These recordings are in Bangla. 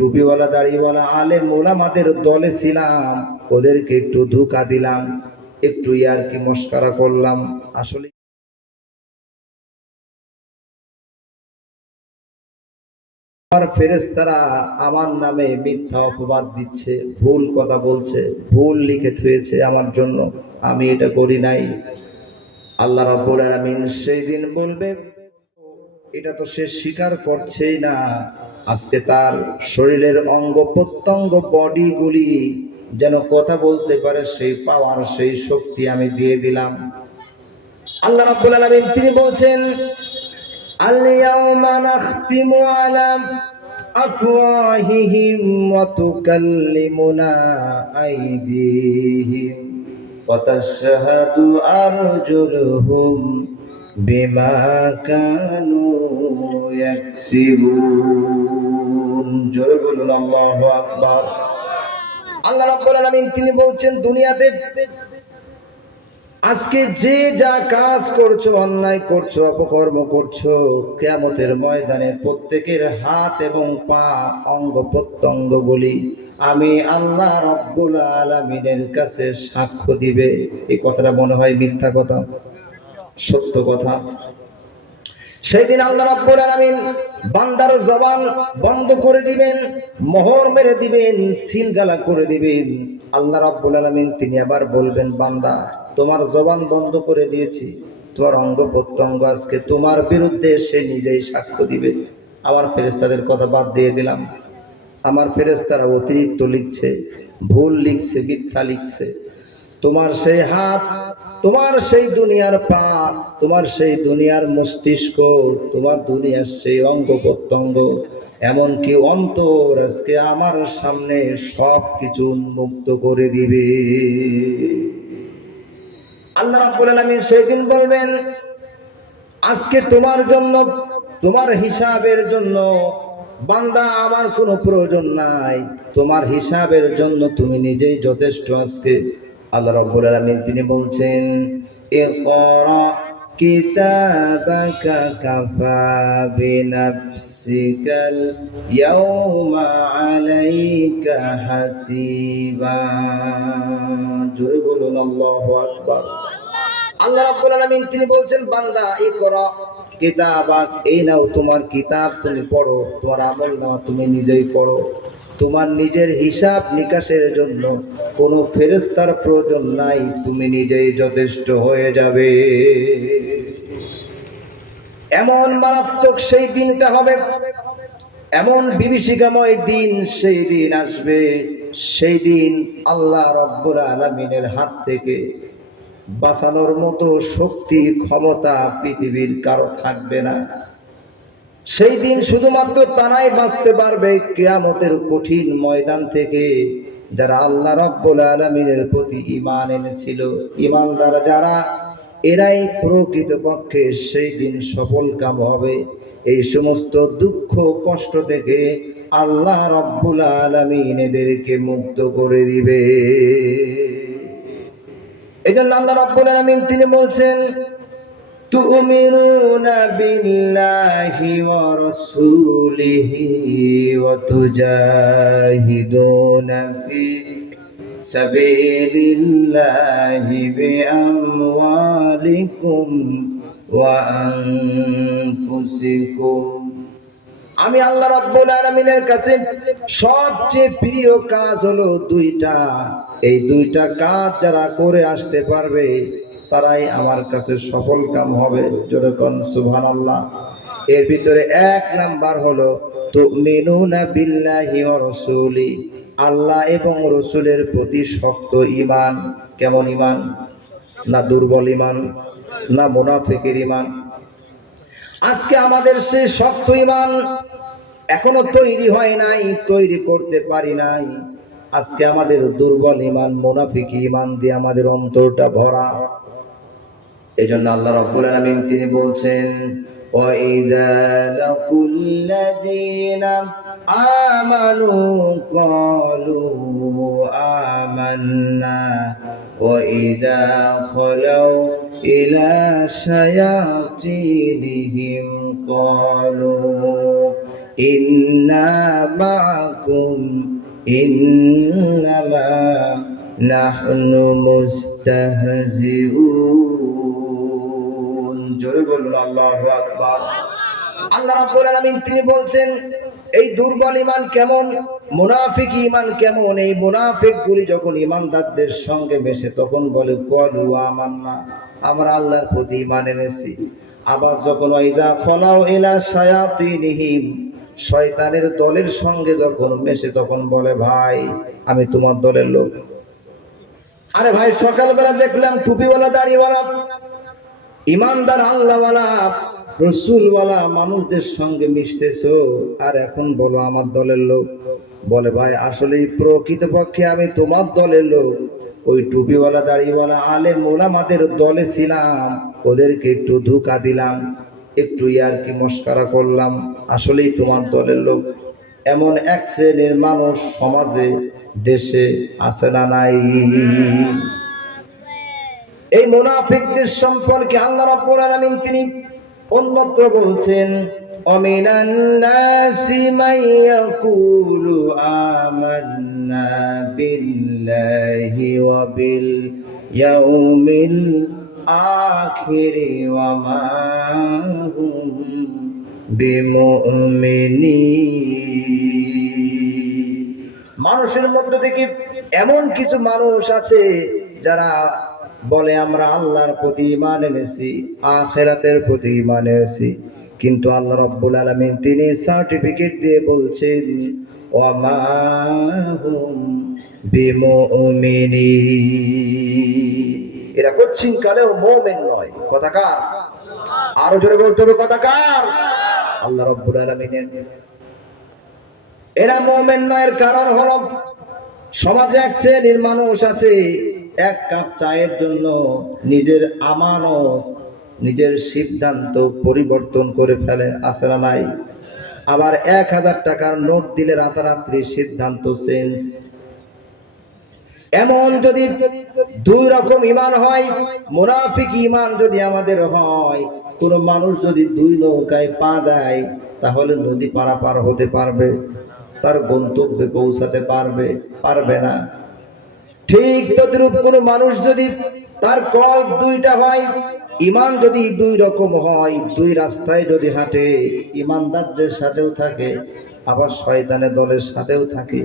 টুপিওয়ালা দাড়িওয়ালা আলেম ওলামাদের দলে ছিলাম, ওদেরকে একটু ধোঁকা দিলাম, একটু ইয়ারকি মস্করা করলাম। আসলে আমার ফেরেশতারা আমার নামে মিথ্যা অপবাদ দিচ্ছে, ভুল কথা বলছে, ভুল লিখে থুয়েছে আমার জন্য, আমি এটা করি নাই। আল্লাহ রাব্বুল আলামিন সেই দিন বলবে, এটা তো সে স্বীকার করছেই না, আজকে তার শরীরের অঙ্গ প্রত্যঙ্গ বডি গুলি যেন কথা বলতে পারে, সেই পাওয়ার সেই শক্তি আমি দিয়ে দিলাম। আল্লাহ রাব্বুল আলামিন তিনি বলছেন, আল ইয়াউমা নাখতিমু আলা আফওয়াহিহিম ওয়া তুকাল্লিমুনা আইদিহিম ওয়া তাশহাদু আরজুলুহুম বিমা কানু ইয়াকসিবুন। জোরে বলুন আল্লাহু আকবার। আল্লাহ রাব্বুল আলামিন তিনি বলছেন, দুনিয়াতে আজকে যে যা কাজ করছো, অন্যায় করছো, অপকর্ম করছো, কিয়ামতের ময়দানে প্রত্যেকের হাত এবং পা, অঙ্গ প্রত্যঙ্গ বলি আমি আল্লাহ রাব্বুল আলামিনের কাছে সাক্ষ্য দিবে। এই কথাটা মনে হয় মিথ্যা কথা, সত্য কথা। সেই দিন আল্লাহ রাব্বুল আলামিন বান্দার জবান বন্ধ করে দিবেন, মোহর মেরে দিবেন, সিলগালা করে দিবেন। আল্লাহ রাব্বুল আলামিন তিনি আবার বলবেন, বান্দা তোমার জবান বন্ধ করে দিয়েছি, তোমার অঙ্গ প্রত্যঙ্গ আজকে তোমার বিরুদ্ধে সে নিজেই সাক্ষ্য দিবে। আমার ফেরেশতাদের কথা বাদ দিয়ে দিলাম, আমার ফেরেশতারা অতিরিক্ত লিখছে, ভুল লিখছে, মিথ্যা লিখছে। তোমার সেই হাত, তোমার সেই দুনিয়ার পা, তোমার সেই দুনিয়ার মস্তিষ্ক, তোমার দুনিয়ার সেই অঙ্গ প্রত্যঙ্গ, এমনকি অন্তর আজকে আমার সামনে সব কিছু উন্মুক্ত করে দিবে। আল্লাহ রাব্বুল আলামিন সেদিন বলবেন, আজকে তোমার জন্য, তোমার হিসাবের জন্য বান্দা আমার কোনো প্রয়োজন নাই, তোমার হিসাবের জন্য তুমি নিজেই যথেষ্ট। আজকে আল্লাহ রাব্বুল আলামিন তিনি বলছেন, ইকরা কিতাবাকা কাফা বিনাফসিকাল ইয়াউমা আলাইকা হাসিবা। জোরে বলুন আল্লাহু আকবার। আল্লাহ রাব্বুল আলামিন তিনি বলছেন, বান্দা ইকরা কিতাবাক, এই নাও তোমার কিতাব, তুমি পড়ো, তোমার আমলনামা তুমি নিজেই পড়ো। তোমার নিজের হিসাব নিকাশের জন্য কোনো ফেরেশতার প্রয়োজন নাই, তুমি নিজেই যথেষ্ট হয়ে যাবে। এমন মারাত্মক সেই দিনটা হবে, এমন বিভীষিকাময় দিন সেই দিন আসবে, সেই দিন আল্লাহ রাব্বুল আলামিনের হাত থেকে বাঁচানোর মতো শক্তি ক্ষমতা পৃথিবীর কারো থাকবে না। সেই দিন শুধুমাত্র তারাই বাঁচতে পারবে কিয়ামতের কঠিন ময়দান থেকে, যারা আল্লাহ রাব্বুল আলামিনের প্রতি ঈমান এনেছিল, ঈমানদার যারা, এরাই প্রকৃতপক্ষে সেই দিন সফল কাম হবে। এই সমস্ত দুঃখ কষ্ট থেকে আল্লাহ রাব্বুল আলামিন এদেরকে মুক্ত করে দিবে। এজন্য আল্লাহ রাব্বুল আলামিন তিনি বলছেন, তুমিনুনা বিল্লাহি ওয়া রাসূলিহি ওয়া তুজাহিদুনা ফি সাবিলিল্লাহি বিআমওয়ালিকুম ওয়া আনফুসিকুম। আমি আল্লাহ রাব্বুল আলামিনের কাছে সবচেয়ে প্রিয় কাজ হলো দুইটা। এই দুইটা কাজ যারা করে আসতে পারবে তারাই আমার কাছে সফল কাম হবে। জোরে কোন সুবহানাল্লাহ। এর ভিতরে এক নাম্বার হলো তুমিনুনা বিল্লাহি ওয়া রাসূলি, আল্লাহ এবং রাসূলের প্রতি শক্ত ঈমান। কেমন ঈমান? না দুর্বল ঈমান, না মুনাফিকের ঈমান। আজকে আমাদের সেই শক্ত ঈমান এখনো তৈরি হয় নাই, তৈরি করতে পারি নাই। আজকে আমাদের দুর্বল ঈমান, মুনাফিকি ঈমান দিয়ে আমাদের অন্তরটা ভরা। এজন্য আল্লাহ রাব্বুল আলামিন তিনি বলছেন, ওয়া ইযা লাকুল্লাযীনা আমানু ক্বালু আমান্না ওয়া ইযা খালাউ ইলা শায়াতিনিহিম ক্বালু ইন্না মাআকুম ইন্নামা নাহনু মুস্তাহজিউন। জোরে বলুন আল্লাহু আকবার। আল্লাহ রাব্বুল আলামিন তিনি বলছেন এই দুর্বল ঈমান কেমন, মুনাফিক ঈমান কেমন। এই মুনাফিকগুলি যখন ঈমানদারদের সঙ্গে মেশে তখন বলে ক্বালু আমান্না, আমরা আল্লাহর প্রতি ঈমান এনেছি। আবার যখন ওয়াইদা খলাউ ইলা শায়াতিনহিম, শয়তানের দলের সঙ্গে যখন মেশে তখন বলে ভাই আমি তোমার দলের লোক। আরে ভাই সকালবেলা দেখলাম টুপিওয়ালা দাড়িওয়ালা ঈমানদার আল্লাহওয়ালা রসুলওয়ালা মানুষদের সঙ্গে মিশতেছো, আর এখন বলো আমার দলের লোক। বলে ভাই আসলেই প্রকৃতপক্ষে আমি তোমার দলের লোক। ওই টুপিওয়ালা দাড়িওয়ালা আলেম ওলামাদের দলে ছিলাম, ওদেরকে একটু ধোঁকা দিলাম, একটু ইয়ারকি মস্কারা করলাম, আসলেই তোমার দলের লোক। এমন এক শ্রেণীর মানুষ সমাজে দেশে আছে না নাই? এই মুনাফিকদের সম্পর্কে আল্লাহ রাব্বুল আলামিন তিনি অন্যত্র বলছেন অমিনান নাসি মাইয়াকুলু আমান্না বিল্লাহি ওয়া বিল ইয়াউমিল আখিরি ওয়া মা হুম বিমুমিনিন। মানুষের মধ্য থেকে এমন কিছু মানুষ আছে যারা বলে আমরা আল্লাহর প্রতি ঈমান এনেছি, আখিরাতের প্রতি ঈমান এনেছি, কিন্তু আল্লাহ রাব্বুল আলামিন তিনি সার্টিফিকেট দিয়ে বলছেন ওয়া মা হুম বিমুমিনিন। এরা কোচ্ছিন কালেও মুমিন নয়। কথা কার? আরো জোরে বলতে হবে কথা কার? আল্লাহ রাব্বুল আলামিনের। এরা মুমিন নয়ের কারণ হলো সমাজে এক শ্রেণীর মানুষ আছে এক কাপ চায়ের জন্য নিজের আমানত, নিজের সিদ্ধান্ত পরিবর্তন করে ফেলে, আছে না নাই? আবার 1000 টাকার নোট দিলে রাতারাত্রি সিদ্ধান্ত চেঞ্জ। এমন যদি দুই রকম ঈমান হয়, মুনাফিক ঈমান যদি আমাদের হয়, কোন মানুষ যদি দুই নৌকায় পা দেয় তাহলে নদী পারাপার হতে পারবে, তার গন্তব্যে পৌঁছাতে পারবে? পারবে না। ঠিক তদ্রূপ কোন মানুষ যদি তার কল্প দুইটা হয়, ঈমান যদি দুই রকম হয়, দুই রাস্তায় যদি হাঁটে, ঈমানদারদের সাথেও থাকে আবার শয়তানের দলের সাথেও থাকে,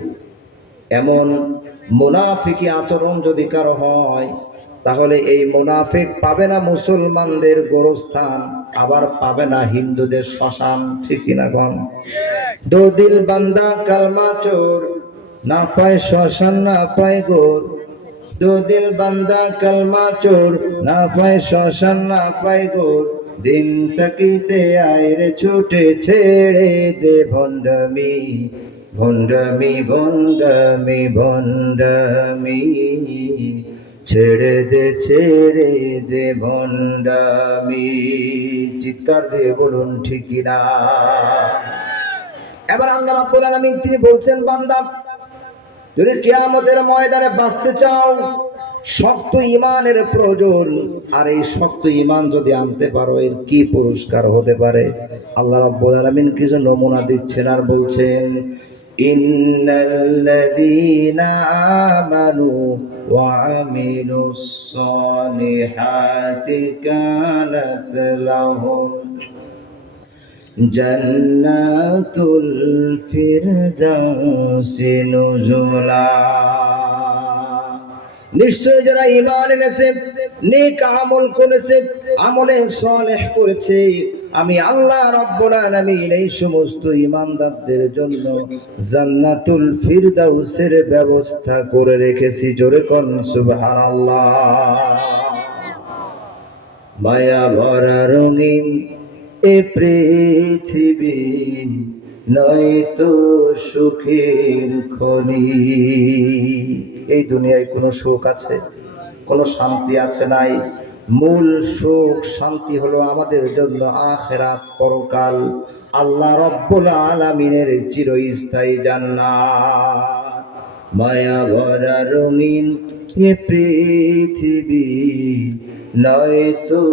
এমন মুনাফিকি আচরণ যদি কারো হয় তাহলে এই মুনাফিক পাবে না মুসলমানদের গোরস্থান, আবার পাবে না হিন্দুদের শ্মশান। ঠিক কিনা কোন? দো দিল বান্দা কালমা চোর, না পায় শ্মশান না পায় গোর। দো দিল বান্দা কালমা চোর, না পায় শ্মশান না পায় গোর। দিন তাকিতে আয় রে ছুটে, ছেড়ে দে ভণ্ডামি ভণ্ডামি ভণ্ডামি ভণ্ডামি, ছেড়ে দে ভণ্ডামি। চিৎকার দিয়ে বলুন ঠিক কিনা? এবার আল্লাহ রাব্বুল আলামিন তিনি বলছেন বান্দা যদি কিয়ামতের ময়দানে বাঁচতে চাও শক্ত ঈমানের প্রয়োজন, আর এই শক্ত ঈমান যদি আনতে পারো এর কি পুরস্কার হতে পারে? আল্লাহ রাব্বুল আলামিন কিছু নমুনা দিচ্ছেন আর বলছেন ইন্নাল্লাযীনা আমানু ওয়া আমিলুস সালিহাতি কানাত লাহুম জান্নাতুল ফিরদাউসি নুজুলা। নিশ্চয় যারা ঈমান এনেছে, নেক আমল করেছে, আমলে সালেহ করেছে, আমি আল্লাহ রাব্বুল আলামিন এই সমস্ত ঈমানদারদের জন্য জান্নাতুল ফিরদাউসের ব্যবস্থা করে রেখেছি। জোরে কোন সুবহানাল্লাহ। মায়া ভরা রঙিন এ পৃথিবী নয়তো সুখের খনি। এই দুনিয়ায় কোনো সুখ আছে, কোনো শান্তি আছে? নাই। মূল সুখ শান্তি হলো আমাদের জন্য আখিরাত, পরকাল, আল্লাহ রাব্বুল আলামিনের চিরস্থায়ী জান্নাত। মায়া ভরা রঙিন এ পৃথিবী নয়তো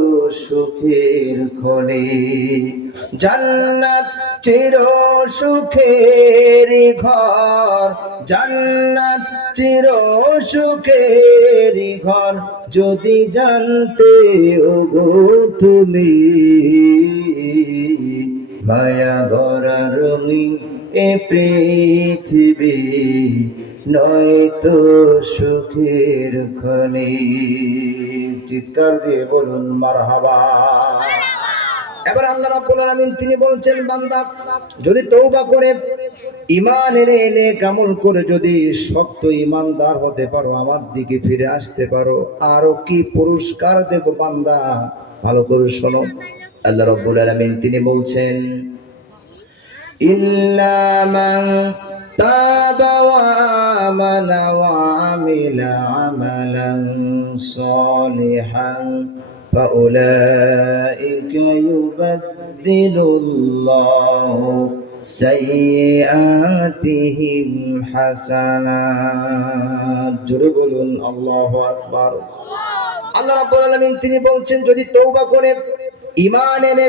সুখের খনি। জান্নাত চির সুখের ঘর, জান্নাত চির সুখের ঘর, যদি জানতে ওগো তুমি, মায়া ভরা রঙিন এ পৃথিবী নয়তো সুখের খনি। চিৎকার দিয়ে বলুন মারহাবা। এবার আল্লাহ রাব্বুল আলামিন তিনি বলছেন, বান্দা যদি তওবা করে ঈমান এনে নেক আমল করে যদি শক্ত ঈমানদার হতে পারো, আমার দিকে ফিরে আসতে পারো, আরো কি পুরস্কার দেব বান্দা, ভালো করে শোনো। আল্লাহ রাব্বুল আলামিন তিনি বলছেন, ইল্লা মান তাবা ওয়া আমানা ওয়া আমিলা আমালান সলিহান ফাউলাইকা ইউবাদদিলুল্লাহু সাইয়্যাতিহিম হাসানাত। জোরে বলুন আল্লাহু আকবার। আল্লাহ রাব্বুল আলামিন তিনি বলছেন, যদি তওবা করে ঈমান এনে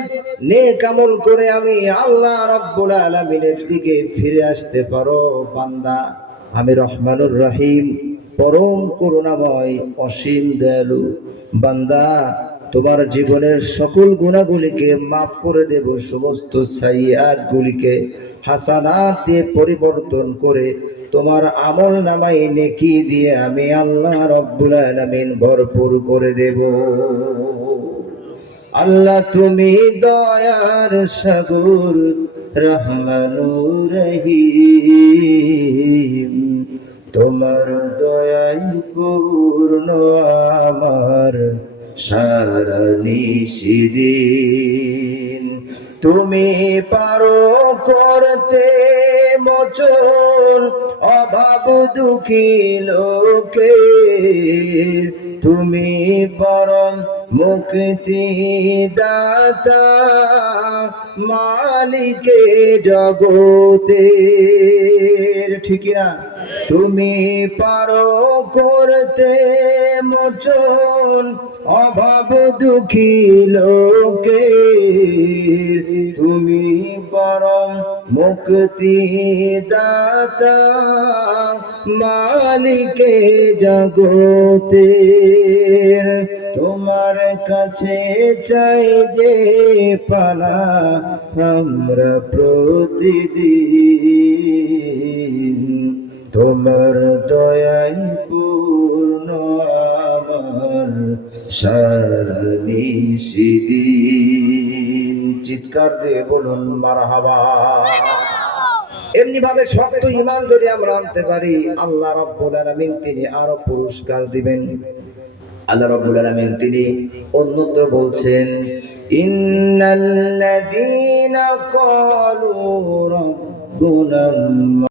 নেক আমল করে আমি আল্লাহ রাব্বুল আলামিনের দিকে ফিরে আসতে পারো বান্দা, আমি রহমানুর রহিম, পরম করুণাময়, অসীম দয়ালু, বান্দা তোমার জীবনের সকল গুনাহগুলিকে মাফ করে দেব, সমস্ত সাইয়্যাত গুলিকে হাসানাত দিয়ে পরিবর্তন করে তোমার আমল নামায় নেকি দিয়ে আমি আল্লাহ রাব্বুল আলামিন ভরপুর করে দেব। আল্লাহ তুমি দয়ার সাগর, রহমানুর রহিম, তোমার দয়াই পূর্ণ আমার সারা নিশিদিন। তুমি পারো করতে মোচন অভাব দুঃখী লোকের, তুমি পরম মুক্তি দাতা মালিকে জগতের, ঠিক না? তুমি পারো করতে মোচন অভাব দুঃখী লোকের, তুমি পরম মুক্তি দাতা মালিকে জগতের। তোমার কাছে চাই যে পানা আমরা প্রতিদিন, তোমার দয়াই পূর্ণ আমার সারা নিশিদিন। চিৎকার দিয়ে বলুন মারহাবা। এমনি ভাবে শক্ত ঈমান যদি আমরা আনতে পারি, আল্লাহ রাব্বুল আলামিন তিনি আরো পুরস্কার দিবেন। আল্লাহ রাব্বুল আলামিন তিনি অন্যত্র বলছেন, ইন্নাল্লাযীনা ক্বালু রাব্বুনা